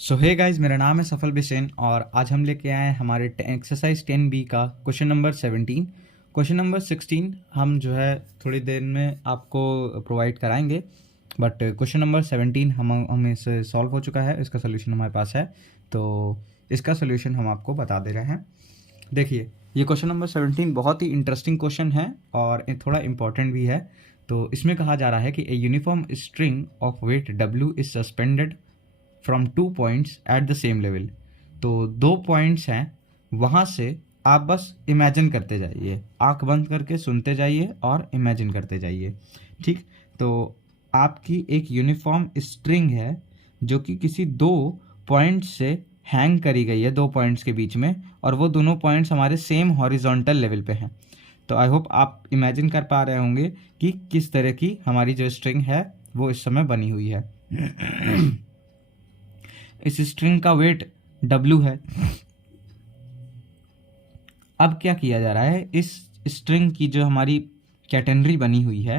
सो hey guys, मेरा नाम है सफल बिसेन और आज हम लेके आए हैं हमारे एक्सरसाइज 10B का क्वेश्चन नंबर 17। क्वेश्चन नंबर 16 हम जो है थोड़ी देर में आपको प्रोवाइड कराएंगे, बट क्वेश्चन नंबर 17 हम इसे सॉल्व हो चुका है। इसका सोल्यूशन हमारे पास है, तो इसका सोल्यूशन हम आपको बता दे रहे हैं। देखिए, ये क्वेश्चन नंबर 17 बहुत ही इंटरेस्टिंग क्वेश्चन है और थोड़ा इंपॉर्टेंट भी है। तो इसमें कहा जा रहा है कि a uniform string of weight W is suspended from 2 points at the same level. तो 2 पॉइंट्स हैं, वहाँ से आप बस इमेजिन करते जाइए, आंख बंद करके सुनते जाइए और इमेजिन करते जाइए। ठीक, तो आपकी एक यूनिफॉर्म स्ट्रिंग है जो कि किसी 2 पॉइंट्स से हैंग करी गई है, 2 पॉइंट्स के बीच में, और वो दोनों पॉइंट्स हमारे सेम हॉरिजॉन्टल लेवल पे हैं। तो आई होप आप इमेजिन कर पा रहे होंगे कि किस तरह की हमारी जो स्ट्रिंग है वो इस समय बनी हुई है। इस स्ट्रिंग का वेट W है। अब क्या किया जा रहा है, इस स्ट्रिंग की जो हमारी कैटेनरी बनी हुई है,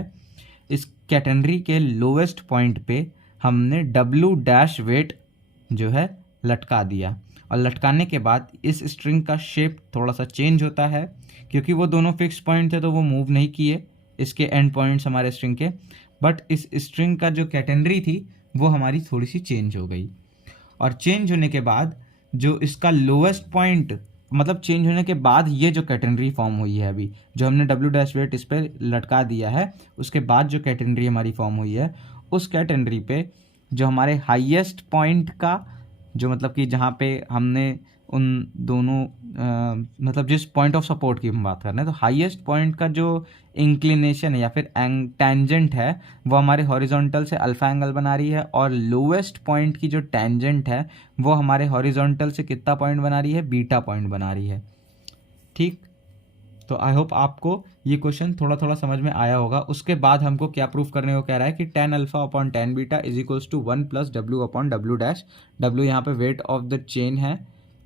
इस कैटेनरी के लोवेस्ट पॉइंट पे हमने W डैश वेट जो है लटका दिया, और लटकाने के बाद इस स्ट्रिंग का शेप थोड़ा सा चेंज होता है, क्योंकि वो दोनों फिक्स पॉइंट थे तो वो मूव नहीं किए इसके एंड पॉइंट्स हमारे स्ट्रिंग के। बट इस स्ट्रिंग का जो कैटेनरी थी वो हमारी थोड़ी सी चेंज हो गई, और चेंज होने के बाद जो इसका लोवेस्ट पॉइंट, मतलब चेंज होने के बाद ये जो कैटेनरी फॉर्म हुई है, अभी जो हमने W डैश वेट इस पर लटका दिया है, उसके बाद जो कैटेनरी हमारी फॉर्म हुई है, उस कैटेनरी पे जो हमारे हाईएस्ट पॉइंट का, जो मतलब कि जहाँ पे हमने उन दोनों मतलब जिस पॉइंट ऑफ सपोर्ट की हम बात कर रहे हैं, तो हाईएस्ट पॉइंट का जो इंक्लिनेशन है या फिर टेंजेंट है वो हमारे हॉरिजॉन्टल से अल्फा एंगल बना रही है, और लोवेस्ट पॉइंट की जो टेंजेंट है वो हमारे हॉरिजॉन्टल से कितना पॉइंट बना रही है, बीटा पॉइंट बना रही है। ठीक, तो आई होप आपको ये क्वेश्चन थोड़ा थोड़ा समझ में आया होगा। उसके बाद हमको क्या प्रूफ करने को कह रहा है कि tan alpha upon tan beta is equals to 1 plus W upon W dash. W यहाँ पे वेट ऑफ द चेन है,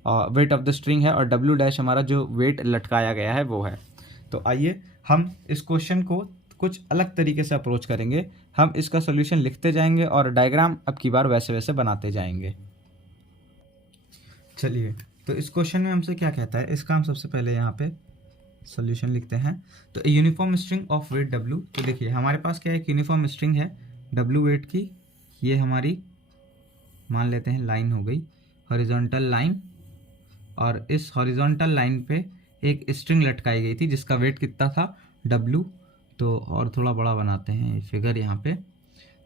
वेट ऑफ द स्ट्रिंग है, और W डैश हमारा जो वेट लटकाया गया है वो है। तो आइए हम इस क्वेश्चन को कुछ अलग तरीके से अप्रोच करेंगे। हम इसका सोल्यूशन लिखते जाएंगे और डायग्राम अब की बार वैसे वैसे बनाते जाएंगे। चलिए, तो इस क्वेश्चन में हमसे क्या कहता है, इसका हम सबसे पहले यहाँ पे सोल्यूशन लिखते हैं। तो a uniform string of weight W। तो देखिए, हमारे पास क्या है, एक यूनिफॉर्म स्ट्रिंग है W वेट की। ये हमारी मान लेते हैं लाइन हो गई, हॉरिजॉन्टल लाइन, और इस हॉरिजॉन्टल लाइन पे एक स्ट्रिंग लटकाई गई थी जिसका वेट कितना था, W। तो और थोड़ा बड़ा बनाते हैं फिगर यहाँ पे।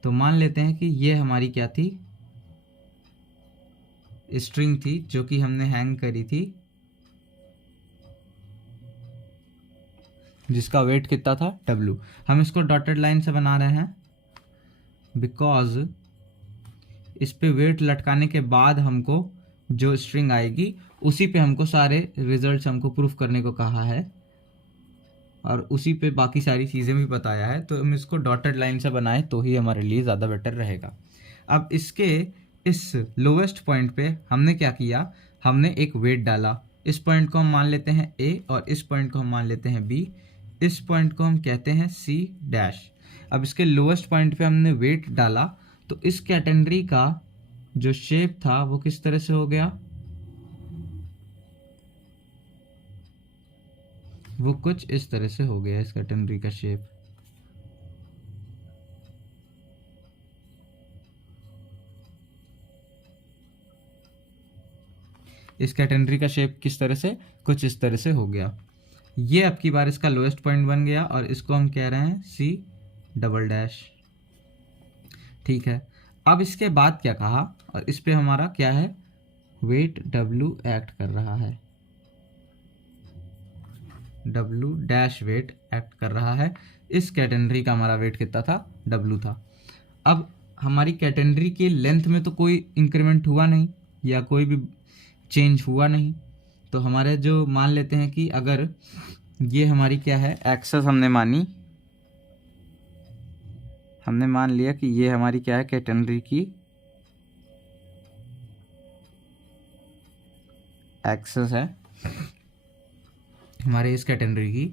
तो मान लेते हैं कि ये हमारी क्या थी, स्ट्रिंग थी जो कि हमने हैंग करी थी, जिसका वेट कितना था, W। हम इसको डॉटेड लाइन से बना रहे हैं बिकॉज इस पे वेट लटकाने के बाद हमको जो स्ट्रिंग आएगी उसी पे हमको सारे रिजल्ट्स हमको प्रूफ करने को कहा है, और उसी पे बाकी सारी चीज़ें भी बताया है। तो हम इसको डॉटेड लाइन से बनाएं तो ही हमारे लिए ज़्यादा बेटर रहेगा। अब इसके इस लोवेस्ट पॉइंट पे हमने क्या किया, हमने एक वेट डाला। इस पॉइंट को हम मान लेते हैं A, और इस पॉइंट को हम मान लेते हैं B। इस पॉइंट को हम कहते हैं C डैश। अब इसके लोवेस्ट पॉइंट पे हमने वेट डाला, तो इस कैटेनरी का जो शेप था वो किस तरह से हो गया, वो कुछ इस तरह से हो गया, इस कैटेनरी का शेप। इस कैटेनरी का शेप किस तरह से, कुछ इस तरह से हो गया। ये अब की बार इसका लोएस्ट पॉइंट बन गया, और इसको हम कह रहे हैं C डबल डैश। ठीक है, अब इसके बाद क्या कहा, और इस पे हमारा क्या है, वेट W एक्ट कर रहा है, W डैश वेट एक्ट कर रहा है। इस कैटेनरी का हमारा वेट कितना था, W था। अब हमारी कैटेनरी के लेंथ में तो कोई इंक्रीमेंट हुआ नहीं या कोई भी चेंज हुआ नहीं, तो हमारे जो मान लेते हैं कि अगर ये हमारी क्या है, एक्सेस हमने मान लिया कि ये हमारी क्या है, कैटेनरी की एक्सेस है हमारे इस कैटेनरी की।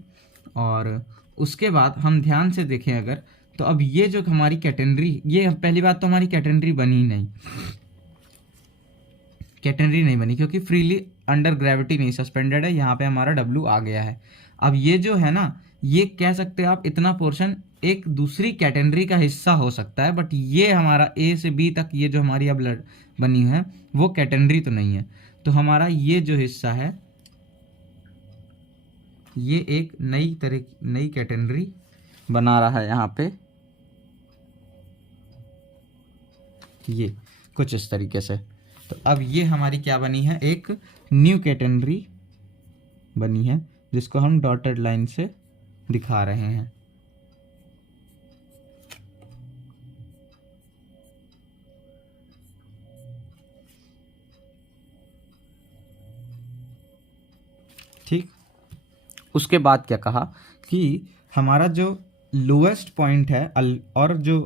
और उसके बाद हम ध्यान से देखें अगर, तो अब ये जो हमारी कैटेनरी, ये पहली बात तो हमारी कैटेनरी बनी ही नहीं, कैटेनरी नहीं बनी क्योंकि फ्रीली अंडर ग्रेविटी नहीं, सस्पेंडेड है, यहाँ पे हमारा W आ गया है। अब ये जो है ना, ये कह सकते हैं आप इतना पोर्शन एक दूसरी कैटेनरी का हिस्सा हो सकता है, बट ये हमारा A से B तक ये जो हमारी अब बनी है वो कैटेनरी तो नहीं है। तो हमारा ये जो हिस्सा है ये एक नई कैटेनरी बना रहा है यहाँ पे, ये कुछ इस तरीके से। तो अब ये हमारी क्या बनी है, एक न्यू कैटेनरी बनी है जिसको हम डॉटेड लाइन से दिखा रहे हैं। ठीक, उसके बाद क्या कहा कि हमारा जो लोएस्ट पॉइंट है और जो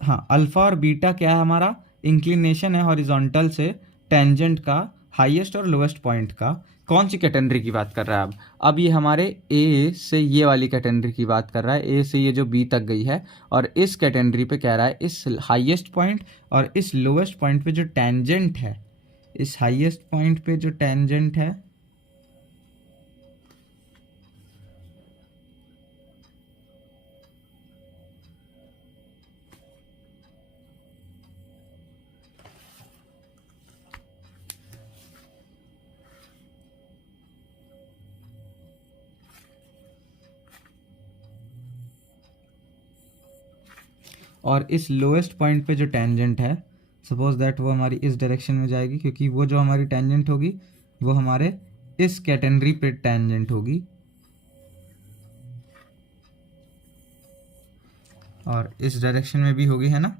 हाँ अल्फा और बीटा क्या है, हमारा इंक्लिनेशन है हॉरिजॉन्टल से टेंजेंट का, हाईएस्ट और लोएस्ट पॉइंट का। कौन सी कैटेनरी की बात कर रहा है अब ये हमारे ए से ये वाली कैटेनरी की बात कर रहा है, ए से ये जो बी तक गई है, और इस कैटेनरी पे कह रहा है इस हाईएस्ट पॉइंट और इस लोएस्ट पॉइंट पे जो टेंजेंट है, इस हाईएस्ट पॉइंट पे जो टेंजेंट है और इस लोएस्ट पॉइंट पे जो टेंजेंट है, सपोज दैट वो हमारी इस डायरेक्शन में जाएगी, क्योंकि वो जो हमारी टेंजेंट होगी वो हमारे इस कैटेनरी पे टेंजेंट होगी, और इस डायरेक्शन में भी होगी, है ना।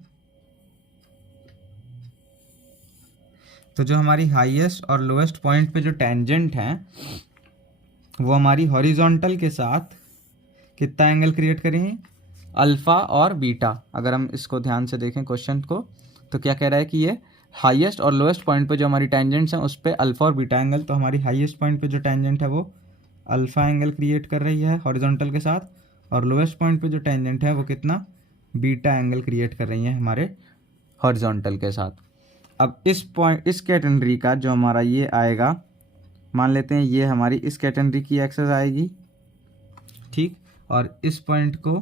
तो जो हमारी हाईएस्ट और लोएस्ट पॉइंट पे जो टेंजेंट है वो हमारी हॉरिजॉन्टल के साथ कितना एंगल क्रिएट करेंगे, अल्फ़ा और बीटा। अगर हम इसको ध्यान से देखें क्वेश्चन को, तो क्या कह रहा है कि ये हाईएस्ट और लोएस्ट पॉइंट पे जो हमारी टेंजेंट्स हैं उस पे अल्फ़ा और बीटा एंगल, तो हमारी हाईएस्ट पॉइंट पे जो टेंजेंट है वो अल्फ़ा एंगल क्रिएट कर रही है हॉरिजॉन्टल के साथ, और लोएस्ट पॉइंट पे जो टेंजेंट है वो कितना, बीटा एंगल क्रिएट कर रही है हमारे हॉरिजॉन्टल के साथ। अब इस कैटेनरी का जो हमारा ये आएगा, मान लेते हैं ये हमारी इस कैटेनरी की एक्सेस आएगी, ठीक, और इस पॉइंट को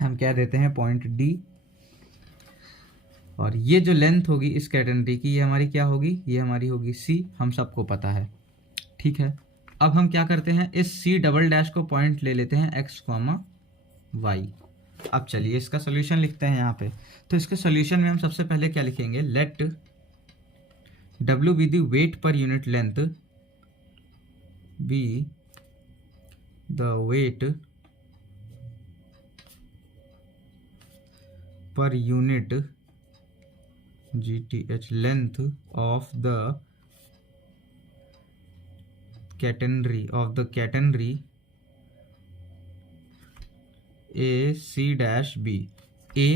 हम क्या देते हैं, पॉइंट डी, और ये जो लेंथ होगी इस कैटेनरी की ये हमारी क्या होगी, ये हमारी होगी सी, हम सबको पता है, ठीक है। अब हम क्या करते हैं, इस सी डबल डैश को पॉइंट ले लेते हैं एक्स कॉमा वाई। अब चलिए इसका सोल्यूशन लिखते हैं यहाँ पे। तो इसके सोल्यूशन में हम सबसे पहले क्या लिखेंगे, let W be the weight per unit length, be the weight per unit GTH length of the catenary A C dash B, A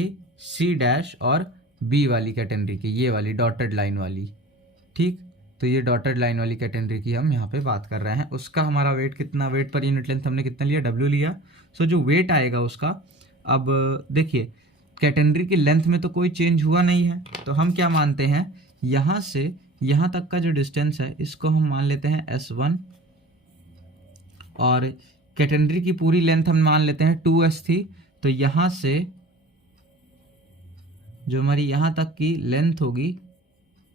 C dash और B वाली कैटेनरी की, ये वाली डॉटेड लाइन वाली, ठीक। तो ये डॉटेड लाइन वाली कैटेनरी की हम यहाँ पे बात कर रहे हैं। उसका हमारा वेट कितना, वेट पर यूनिट लेंथ हमने कितना लिया, W लिया। सो जो वेट आएगा उसका, अब देखिए कैटेनरी की लेंथ में तो कोई चेंज हुआ नहीं है, तो हम क्या मानते हैं, यहाँ से यहाँ तक का जो डिस्टेंस है इसको हम मान लेते हैं S1, और कैटेनरी की पूरी लेंथ हम मान लेते हैं 2S थी, तो यहाँ से जो हमारी यहाँ तक की लेंथ होगी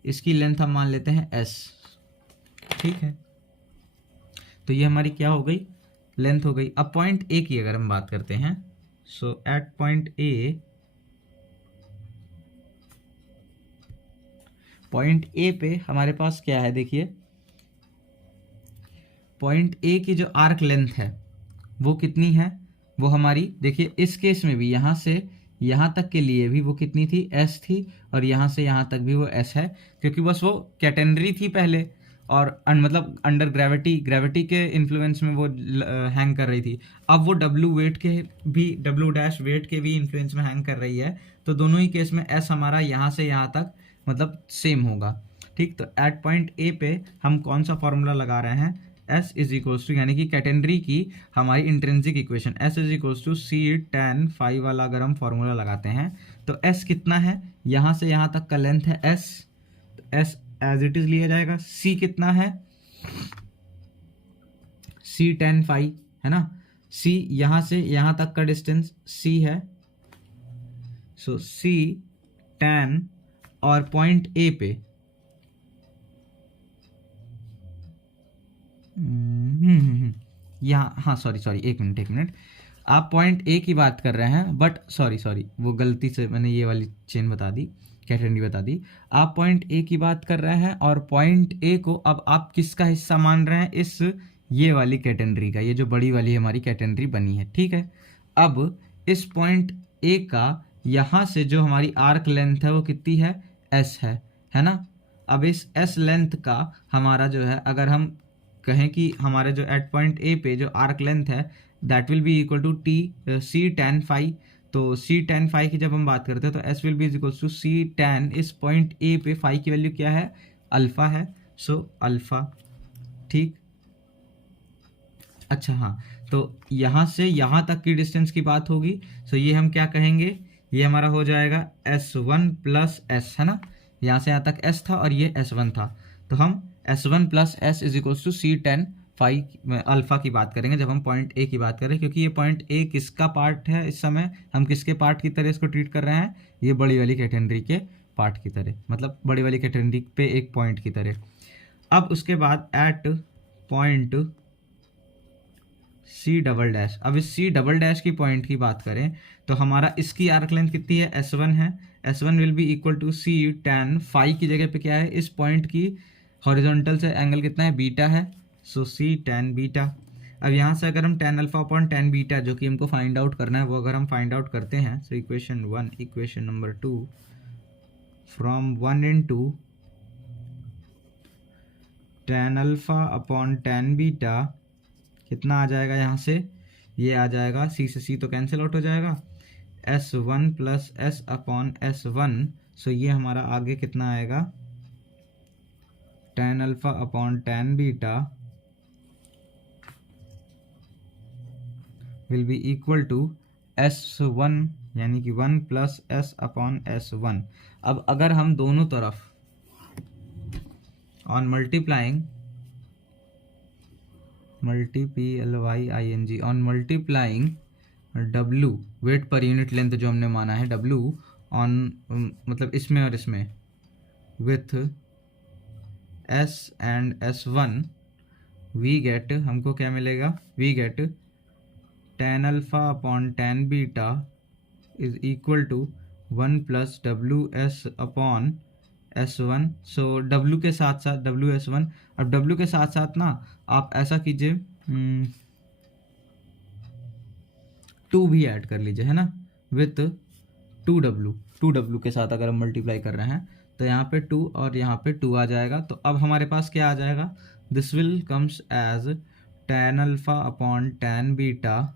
इसकी लेंथ हम मान लेते हैं S, ठीक है। तो ये हमारी क्या हो गई, लेंथ हो गई। अब पॉइंट ए की अगर हम बात करते हैं, सो एट पॉइंट ए पे हमारे पास क्या है, देखिए पॉइंट ए की जो आर्क लेंथ है वो कितनी है, वो हमारी देखिए इस केस में भी यहाँ से यहाँ तक के लिए भी वो कितनी थी, S थी, और यहाँ से यहाँ तक भी वो S है, क्योंकि बस वो कैटेनरी थी पहले, और मतलब अंडर ग्रेविटी के इन्फ्लुएंस में वो हैंग कर रही थी। अब वो W डैश वेट के भी इन्फ्लुएंस में हैंग कर रही है, तो दोनों ही केस में S हमारा यहाँ से यहाँ तक मतलब सेम होगा, ठीक। तो एट पॉइंट ए पे हम कौन सा फॉर्मूला लगा रहे हैं, S इज इक्वल्स टू, यानी कि कैटेनरी की हमारी intrinsic equation S is equals to C tan phi वाला अगर हम फॉर्मूला लगाते हैं, तो S कितना है, यहाँ से यहाँ तक का लेंथ है S, तो एस एज इट इज लिया जाएगा। सी कितना है, सी tan फाई है ना, सी यहां से यहां तक का डिस्टेंस सी है, सो सी tan, और पॉइंट ए पे यहाँ, हाँ सॉरी एक मिनट, आप पॉइंट ए की बात कर रहे हैं, बट सॉरी वो गलती से मैंने ये वाली चेन बता दी, कैटेगरी बता दी। आप पॉइंट ए की बात कर रहे हैं और पॉइंट ए को अब आप किसका हिस्सा मान रहे हैं, इस ये वाली कैटेगरी का, ये जो बड़ी वाली हमारी कैटेगरी बनी है, ठीक है। अब इस पॉइंट ए का यहाँ से जो हमारी आर्क लेंथ है वो कितनी है, एस है ना। अब इस एस लेंथ का हमारा जो है, अगर हम कहें कि हमारे जो एट पॉइंट ए पे जो आर्क लेंथ है that will be equal to C tan phi. तो सी tan फाई की जब हम बात करते हैं तो S will be equal to C tan, इस पॉइंट ए पे फाई की वैल्यू क्या है, अल्फा है, सो अल्फा, ठीक। अच्छा हाँ, तो यहाँ से यहाँ तक की डिस्टेंस की बात होगी, सो ये हम क्या कहेंगे, ये हमारा हो जाएगा S1 प्लस एस, है ना। यहाँ से यहाँ तक S था और ये S1 था, तो हम S1 plus S is equals to C tan phi alpha की बात करेंगे जब हम पॉइंट ए की बात करें, क्योंकि ये पॉइंट ए किसका पार्ट है, इस समय हम किसके पार्ट की तरह इसको ट्रीट कर रहे हैं, ये बड़ी वाली कैटेगरी के पार्ट की तरह, मतलब बड़ी वाली कैटेगरी पे एक पॉइंट की तरह। अब उसके बाद at point C double dash, अब इस सी डबल डैश की पॉइंट की बात करें तो हमारा इसकी आर्क लेंथ कितनी है, S1 है, S1 will be equal to C tan phi की जगह पे क्या है, इस पॉइंट की हॉरिजॉन्टल से एंगल कितना है, बीटा है, सो सी tan बीटा। अब यहाँ से अगर हम tan alpha upon tan beta जो कि हमको फाइंड आउट करना है वो अगर हम फाइंड आउट करते हैं, so equation 1 equation number 2 from 1 into tan alpha upon tan beta कितना आ जाएगा, यहाँ से ये आ जाएगा, सी से सी तो कैंसिल आउट हो जाएगा, S1 plus S upon S1, सो ये हमारा आगे कितना आएगा, tan alpha upon tan beta will be equal to S1 यानी कि 1 प्लस एस अपॉन S1। अब अगर हम दोनों तरफ on multiplying PLYING on multiplying W weight per unit length जो हमने माना है W ऑन मतलब इसमें और इसमें with S and S1 we get, हमको क्या मिलेगा, we get tan alpha upon tan beta is equal to 1 plus WS upon S1। So W के साथ साथ WS1, अब W के साथ साथ ना आप ऐसा कीजिए 2 भी ऐड कर लीजिए, है ना, विथ 2W के साथ अगर हम मल्टीप्लाई कर रहे हैं तो यहाँ पे 2 और यहाँ पे 2 आ जाएगा। तो अब हमारे पास क्या आ जाएगा, this will comes as tan alpha upon tan beta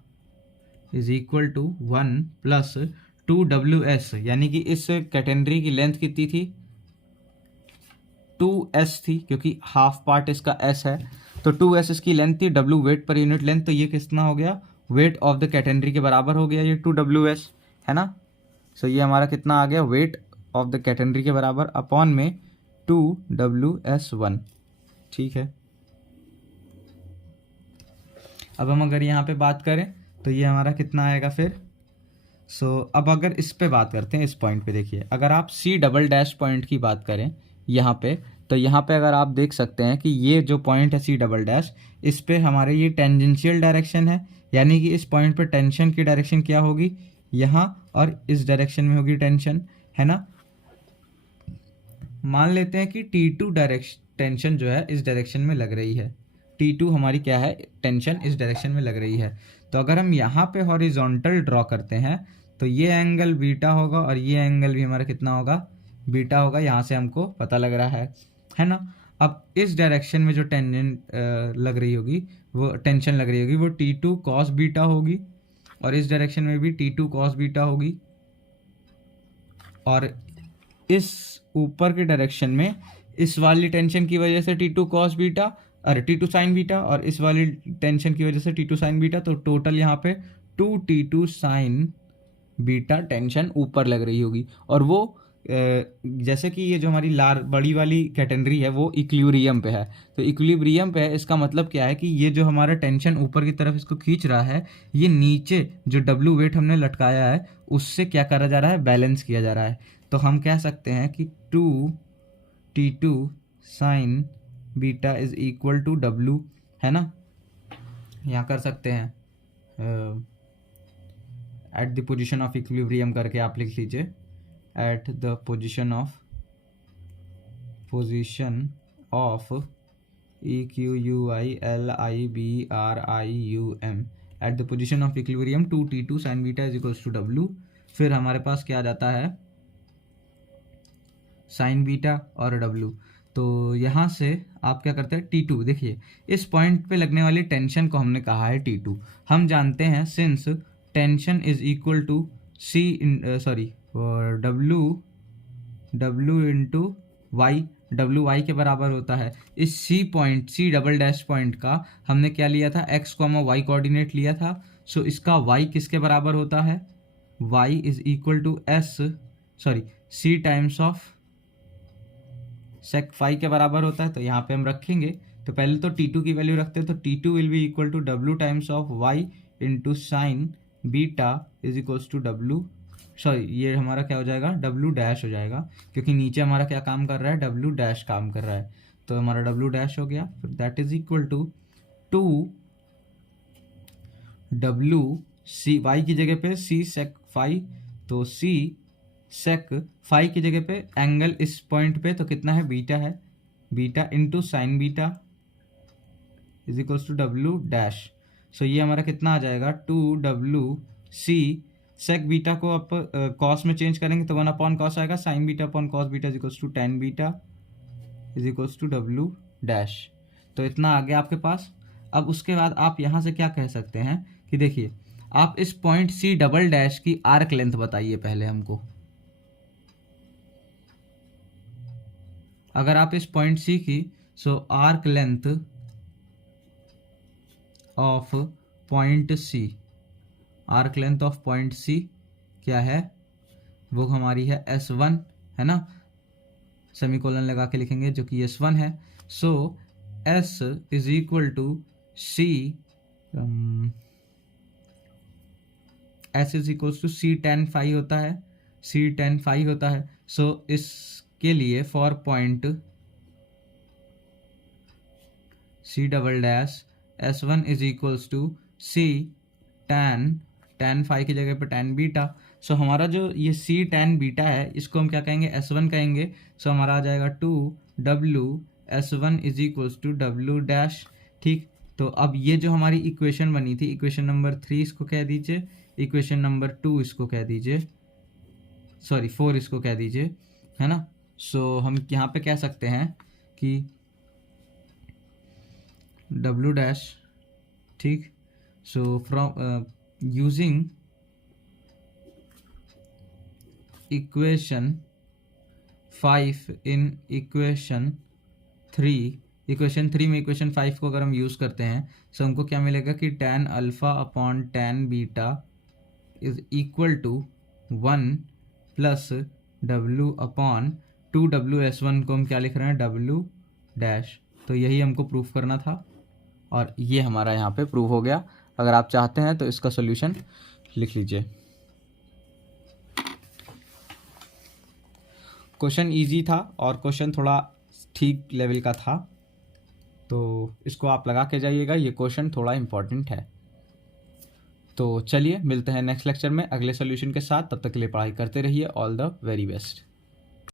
is equal to 1 plus 2WS, यानी कि इस कैटेगरी की लेंथ कितनी थी, 2S थी, क्योंकि हाफ पार्ट इसका S है, तो 2S इसकी लेंथ थी, W weight per unit length, तो ये कितना हो गया, वेट ऑफ द कैटेगरी के बराबर हो गया ये 2WS, है ना। सो ये हमारा कितना आ गया, वेट ऑफ द कैटेगरी के बराबर अपॉन में 2WS1, ठीक है। अब हम अगर यहाँ पे बात करें तो ये हमारा कितना आएगा फिर, सो अब अगर इस पे बात करते हैं, इस पॉइंट पे देखिए, अगर आप सी डबल डैश पॉइंट की बात करें यहाँ पे, तो यहाँ पे अगर आप देख सकते हैं कि ये जो पॉइंट है सी डबल डैश, इस पे हमारे ये टेंजेंशियल डायरेक्शन है, यानी कि इस पॉइंट पे टेंशन की डायरेक्शन क्या होगी, यहाँ और इस डायरेक्शन में होगी टेंशन, है ना। मान लेते हैं कि T2 टेंशन जो है इस डायरेक्शन में लग रही है, T2 हमारी क्या है, टेंशन इस डायरेक्शन में लग रही है। तो अगर हम यहाँ पे हॉरिजॉन्टल ड्रॉ करते हैं तो ये एंगल बीटा होगा और ये एंगल भी हमारा कितना होगा, बीटा होगा, यहाँ से हमको पता लग रहा है ना। अब इस डायरेक्शन में जो टेंजेंट लग रही होगी, वो टेंशन लग रही होगी, वो T2 कॉस बीटा होगी, और इस डायरेक्शन में भी T2 कॉस बीटा होगी, और इस ऊपर के डायरेक्शन में इस वाली टेंशन की वजह से T2 कॉस बीटा, अरे T2 साइन बीटा, और इस वाली टेंशन की वजह से T2 साइन बीटा, तो टोटल यहाँ पे 2T2 साइन बीटा टेंशन ऊपर लग रही होगी, और वो जैसे कि ये जो हमारी बड़ी वाली कैटेनरी है वो इक्विलिब्रियम पे है, तो इक्विलिब्रियम पे है, इसका मतलब क्या है कि ये जो हमारा टेंशन ऊपर की तरफ इसको खींच रहा है, ये नीचे जो डब्ल्यू वेट हमने लटकाया है उससे क्या करा जा रहा है, बैलेंस किया जा रहा है। तो हम कह सकते हैं कि 2T2 sine beta is equal to W, है ना। यहाँ कर सकते हैं at the position of equilibrium करके आप लिख लीजिए, at the position of EQUILIBRIUM, at the position of equilibrium 2T2 sine beta is equals to W. फिर हमारे पास क्या आ जाता है, साइन बीटा और डब्ल्यू। तो यहाँ से आप क्या करते हैं, T2 देखिए, इस पॉइंट पे लगने वाली टेंशन को हमने कहा है T2। हम जानते हैं since tension is equal to C W into y, W y के बराबर होता है। इस C डबल डैश पॉइंट का हमने क्या लिया था, x, y कोऑर्डिनेट लिया था। सो इसका y किसके बराबर होता है, y is equal to C times of sec phi के बराबर होता है। तो यहाँ पे हम रखेंगे, तो पहले तो T2 की वैल्यू रखते हैं, तो T2 will be equal to W times of y into sine beta is equals to W, ये हमारा क्या हो जाएगा, W डैश हो जाएगा, क्योंकि नीचे हमारा क्या काम कर रहा है, W डैश काम कर रहा है, तो हमारा W डैश हो गया। फिर that is equal to 2W C, y की जगह पे C सेक फाई, तो C सेक फाई की जगह पे एंगल इस पॉइंट पे तो कितना है, बीटा है, beta into sine beta is equals to W dash. So ये हमारा कितना आ जाएगा, 2WC सेक बीटा को आप कॉस में चेंज करेंगे तो 1/cos आएगा, sine beta upon cos beta is equals to tan beta is equals to W dash. तो इतना आ गया आपके पास। अब उसके बाद आप यहाँ से क्या कह सकते हैं कि देखिए, आप इस पॉइंट C डबल डैश की आर्क लेंथ बताइए पहले हमको। अगर आप इस पॉइंट C की arc length of point C, arc length of point C क्या है, वो हमारी है S1, है ना, सेमीकोलन लगा के लिखेंगे जो कि S1 है। So S is equal to C, S is equal to C tan phi होता है, C tan फाई होता है। सो इसके लिए for point C double dash S1 is equals to C tan phi की जगह पे tan बीटा। सो हमारा जो ये C tan बीटा है इसको हम क्या कहेंगे, S1 कहेंगे। सो हमारा आ जाएगा 2W S1 is equals to W dash, ठीक। तो अब ये जो हमारी इक्वेशन बनी थी, इक्वेशन नंबर 3 इसको कह दीजिए, इक्वेशन नंबर 2 इसको कह दीजिए, 4 इसको कह दीजिए, है ना। सो हम यहाँ पे कह सकते हैं कि W डैश, ठीक। So from using equation 5 in equation 3 में इक्वेशन 5 को अगर हम यूज़ करते हैं तो हमको क्या मिलेगा कि tan alpha upon tan beta is equal to 1 plus W upon 2W S1 को हम क्या लिख रहे हैं, W डैश। तो यही हमको प्रूफ करना था और ये हमारा यहाँ पे प्रूव हो गया। अगर आप चाहते हैं तो इसका सॉल्यूशन लिख लीजिए। क्वेश्चन इजी था और क्वेश्चन थोड़ा ठीक लेवल का था, तो इसको आप लगा के जाइएगा, ये क्वेश्चन थोड़ा इम्पॉर्टेंट है। तो चलिए मिलते हैं नेक्स्ट लेक्चर में अगले सॉल्यूशन के साथ, तब तक के लिए पढ़ाई करते रहिए। All the very best.